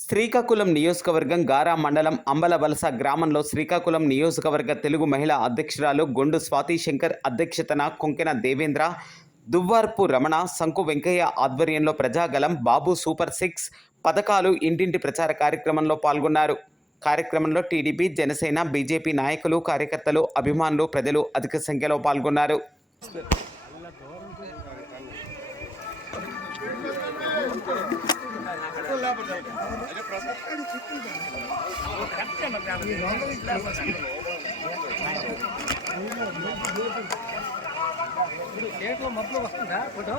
శ్రీకాకుళం నియోజకవర్గం గారా మండలం అంబలవలస గ్రామంలో శ్రీకాకుళం నియోజకవర్గ తెలుగు మహిళా అధ్యక్షురాలు గొండు స్వాతి శంకర్ అధ్యక్షతన కొంకెన దేవేంద్ర దువ్వార్పు రమణ శంకు వెంకయ్య ఆధ్వర్యంలో ప్రజాగలం బాబు సూపర్ సిక్స్ పథకాలు ఇంటింటి ప్రచార కార్యక్రమంలో పాల్గొన్నారు. కార్యక్రమంలో టీడీపీ జనసేన బీజేపీ నాయకులు కార్యకర్తలు అభిమానులు ప్రజలు అధిక సంఖ్యలో పాల్గొన్నారు. స్టేట్లో మొదలు వస్తుందా ఫోటో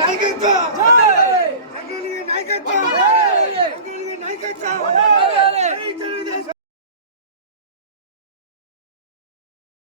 来一个，的。